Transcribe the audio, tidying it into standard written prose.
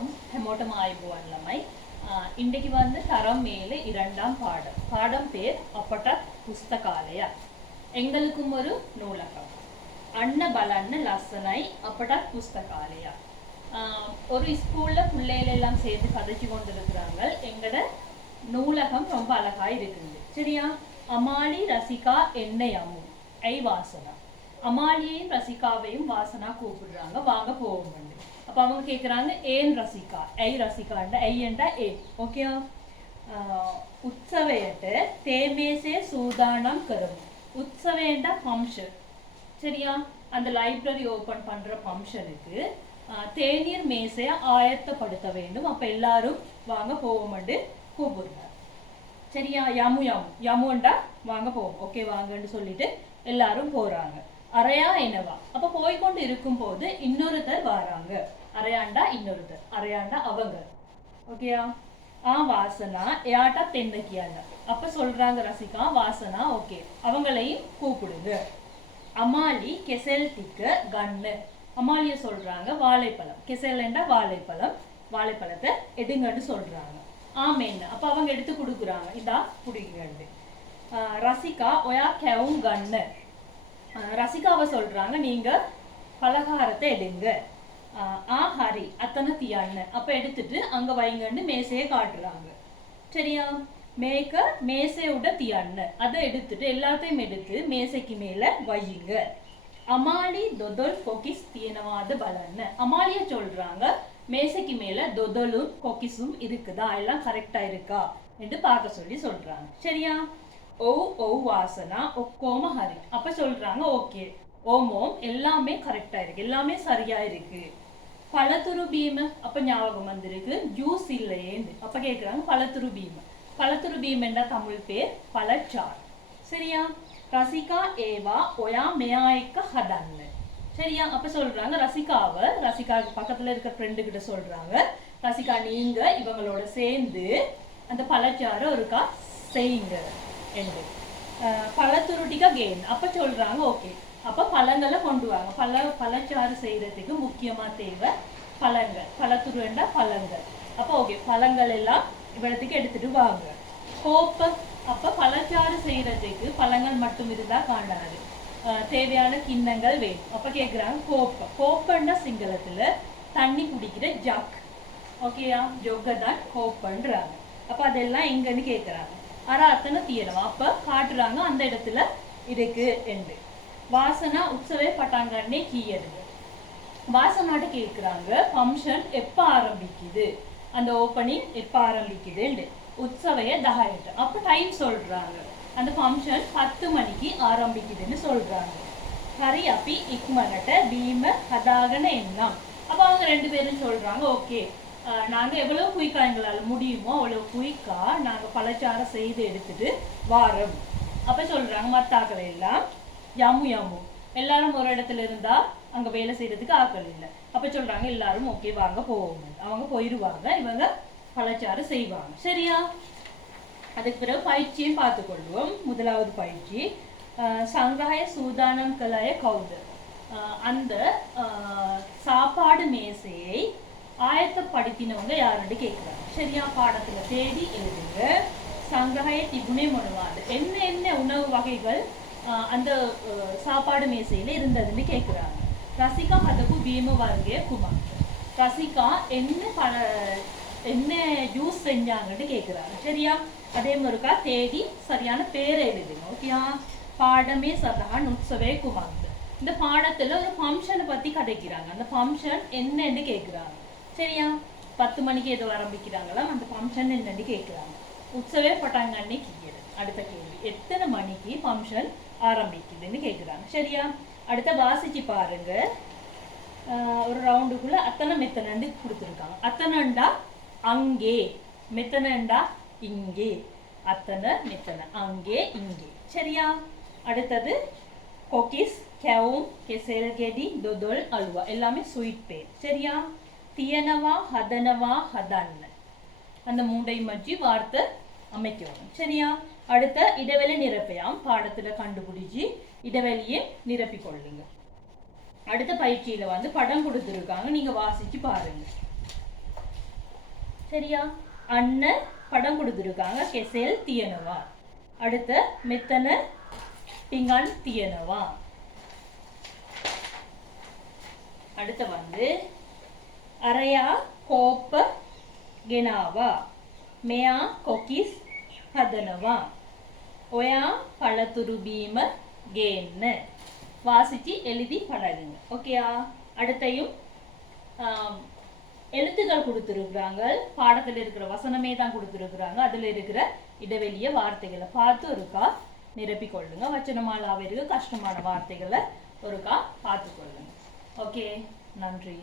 வணக்கம் හැමෝටම ආයුබෝවන් ළමයි. ඉන්දකි වන්න தரம் மேல இரண்டாம் பாடம். பாடம் பேர் අපට පුස්තකාලය. எங்களுக்கும் ஒரு நூலகம். அண்ண බලන්න ලස්සනයි අපට புஸ்தகாலය. ஒரு ஸ்கூல்ல பிள்ளைகள் எல்லாம் சேர்ந்து கதைச்சு கொண்டிருக்கிறாங்க. எங்கட நூலகம் ரொம்ப அழகா இருக்குது. சரியா? அமாலி ரசிகா என்னையம்மு ஐ வாசனா. அமாலியையும் ரசிகாவையும் வாசனா கூப்பிடுறாங்க. வாங்க போவோம். அப்ப அவங்க கேக்குறாங்க ஏன் ரசிகா ஐ ரசிகாண்ட ஐயண்டா ஏ ஓகேயா உற்சவයට තේමේසේ சூதானம் කරමු. உற்சவேண்டா ஃபங்க்ஷன். சரியா? அந்த லைப்ரரி ஓபன் பண்ற ஃபங்க்ஷனுக்கு தேநீர் மேசையை ஆயத்தப்படுத்த வேண்டும். அப்ப எல்லாரும் வாங்க போவோம்னு கூப்பிடுறாங்க. சரியா? யாமு யாமு யாமுண்டா வாங்க போவோம். ஓகே வாங்கன்னு சொல்லிட்டு எல்லாரும் போறாங்க. அரையா என்னவா அப்ப போய்கொண்டு இருக்கும் போது இன்னொருத்தர் வராங்க. அரையாண்டா இன்னொருத்தர், அரையாண்டா அவங்க. ஓகேயா? வாசனா யாட்டா தென்ன கியாண்டா. அப்ப சொல்றாங்க ரசிகா வாசனா ஓகே அவங்களையும் கூப்பிடுங்க. அமாலி கெசல் திக்க கண்ணு. அமாலிய சொல்றாங்க வாழைப்பழம். கெசல்ண்டா வாழைப்பழம். வாழைப்பழத்தை எடுங்கன்னு சொல்றாங்க. ஆமேன்னு அப்ப அவங்க எடுத்து கொடுக்குறாங்க. இதா புடிங்க. ரசிகா ஒயா கெவும் கண்ணு. ரசிகாவை சொல்றாங்க நீங்க பலகாரத்தை எடுங்க. ஹரி அத்தனை தீயான்னு அப்ப எடுத்துட்டு அங்க வைங்கன்னு மேசையை காட்டுறாங்க. சரியா? மேக்க மேசையோட தீயான்னு அதை எடுத்துட்டு எல்லாத்தையும் எடுத்து மேசைக்கு மேல வையுங்க. அமாலி தொதல் கொக்கிஸ் தீனவாத பலன்னு அமாலிய சொல்றாங்க மேசைக்கு மேல தொதலும் கொக்கிஸும் இருக்குதா, எல்லாம் கரெக்டா இருக்கா என்று பார்க்க சொல்லி சொல்றாங்க. சரியா? ஓ ஓ வாசனா ஒக்கோம ஹரி. அப்ப சொல்றாங்க ஓகே ஓமோம் எல்லாமே கரெக்டா இருக்கு, எல்லாமே சரியா இருக்கு. பழத்துரு பீம அப்ப ஞாபகம் வந்திருக்கு ஜூஸ் இல்லையேன்னு. அப்ப கேக்குறாங்க பழத்துரு பீம. பழத்துரு பீமண்டா தமிழ் பேர் பழச்சார். சரியா? ரசிகா ஏவா ஒயா மேயாய்க்க ஹதன்னு. சரியா? அப்ப சொல்றாங்க ரசிகாவை ரசிகா பக்கத்துல இருக்க ஃப்ரெண்டு கிட்ட சொல்றாங்க ரசிகா நீங்க இவங்களோட சேர்ந்து அந்த பழச்சாரை ஒருக்கா செய்யுங்க என்று. பழத்துருட்டிக்கா கேன். அப்ப சொல்றாங்க ஓகே அப்ப பழங்களை கொண்டு வாங்க. பழச்சாறு செய்யறதுக்கு முக்கியமா தேவை பழங்கள். பழத்துருண்டா பழங்கள். அப்ப ஓகே பழங்கள் எல்லாம் இவ்வளத்துக்கு எடுத்துட்டு வாங்க. கோப்ப அப்ப பழச்சாறு செய்யறதுக்கு பழங்கள் மட்டும் இருந்தா காணாது, தேவையான கிண்ணங்கள் வேணும். அப்ப கேக்குறாங்க கோப்ப. கோப்பன்னா சிங்களத்துல தண்ணி குடிக்கிற ஜக். ஓகேயா? ஜொக்கதான் கோப்பன்றாங்க. அப்ப அதெல்லாம் எங்கன்னு கேக்குறாங்க. அத்தனை தீரவா அப்ப காட்டுறாங்க அந்த இடத்துல இருக்கு என்று. வாசனா உற்சவே பட்டாங்கன்னே கீயது. வாசனாட்ட கேக்குறாங்க ஃபங்க்ஷன் எப்ப ஆரம்பிக்குது, அந்த ஓப்பனிங் எப்ப ஆரம்பிக்குது. உற்சவைய தகாயிட்டு அப்ப டைம் சொல்றாங்க. அந்த ஃபங்க்ஷன் 10 மணிக்கு ஆரம்பிக்குதுன்னு சொல்றாங்க. ஹரி அப்பி இக்மனட்ட பீம ஹதாகன எண்ணம். அப்ப அவங்க ரெண்டு பேரும் சொல்றாங்க ஓகே நாங்க எவ்வளவு குயிக்கா எங்களால முடியுமோ அவ்வளவு குயிக்கா நாங்க பழச்சார செய்து எடுத்துட்டு வாரம். அப்ப சொல்றாங்க மத்தாக்கள் எல்லாம் யாமு யாமு எல்லாரும் ஒரு இடத்துல இருந்தா அங்க வேலை செய்யறதுக்கு ஆக்கள் இல்லை. அப்ப சொல்றாங்க எல்லாரும் ஓகே வாங்க போவோம். அவங்க போயிருவாங்க, இவங்க பழச்சாறு செய்வாங்க. சரியா? அதுக்கு பிறகு பயிற்சியும் பார்த்து கொள்வோம். முதலாவது பயிற்சி சங்காய சூதானம் கலாய கவுது. அந்த சாப்பாடு மேசையை ஆயத்தப்படுத்தினவங்க யாருன்னு கேட்குறாங்க. சரியா? பாடத்துல தேடி எழுதுங்க. சங்கிரகாய திபுனே மொழிவாடு என்ன என்ன உணவு வகைகள் அந்த சாப்பாடு மேசையில இருந்ததுன்னு கேட்குறாங்க. ரசிகா ஹதகு பீம வர்க்கே குமார். ரசிகா என்ன ஜூஸ் செஞ்சாங்கன்னு கேட்குறாங்க. சரியா? அதே மாதிரிக்கா தேடி சரியான பேரை எழுதுங்க. ஓகேயா? பாடமே சதான் உற்சவே குமார். இந்த பாடத்துல ஒரு ஃபங்க்ஷனை பத்தி கதைக்கிறாங்க. அந்த ஃபங்க்ஷன் என்னன்னு கேட்குறாங்க. சரியா? 10 மணிக்கு ஏதோ ஆரம்பிக்கிறாங்களா அந்த ஃபங்க்ஷன் என்னன்னு கேட்குறாங்க. உற்சவே பட்டாங்கன்னு கீழே. அடுத்த கேள்வி எத்தனை மணிக்கு ஃபங்க்ஷன் ஆரம்பிக்குதுன்னு கேட்குறாங்க. சரியா? அடுத்த வாசிச்சு பாருங்க. ஒரு ரவுண்டுக்குள்ள அத்தனை மெத்தனண்டு கொடுத்துருக்காங்க. அத்தனண்டா அங்கே, மெத்தனண்டா இங்கே. அத்தனை மெத்தனை அங்கே இங்கே. சரியா? அடுத்தது கொக்கிஸ் கெவும் கெசல் கெடி தொதொல் அல்வா எல்லாமே ஸ்வீட் பேர். சரியா? தியனவா ஹதனவா ஹதன்னு அந்த மூடை மஜ்ஜி வார்த்தை அமைக்கணும். சரியா? அடுத்த இடைவெளி நிரப்பையாம் பாடத்துல கண்டுபிடிச்சு இடைவெளியை நிரப்பிக் கொள்ளுங்க. அடுத்த பயிற்சியில வந்து படம் கொடுத்துருக்காங்க, நீங்க வாசிச்சு பாருங்க. சரியா? அண்ணன் படம் கொடுத்துருக்காங்க கெசேல் தியனவா. அடுத்து மெத்தன டிங்கன் தியனவா. அடுத்து வந்து அரையா கோப்ப கெனாவா. මෙයා කොකිස් හදනවා. ඔයා පළතුරු බීම ගේන්න. வாசிச்சு எழுதி பழகுங்க. ஓகேயா? அடுத்தையும் எழுத்துக்கள் கொடுத்துருக்குறாங்க. பாடத்தில் இருக்கிற வசனமே தான் கொடுத்துருக்குறாங்க. அதில் இருக்கிற இடைவெளிய வார்த்தைகளை பார்த்து ஒருக்கா நிரப்பிக்கொள்ளுங்க. வச்சனமாலாவே இருக்க கஷ்டமான வார்த்தைகளை ஒருக்கா பார்த்து கொள்ளுங்க. ஓகே, நன்றி.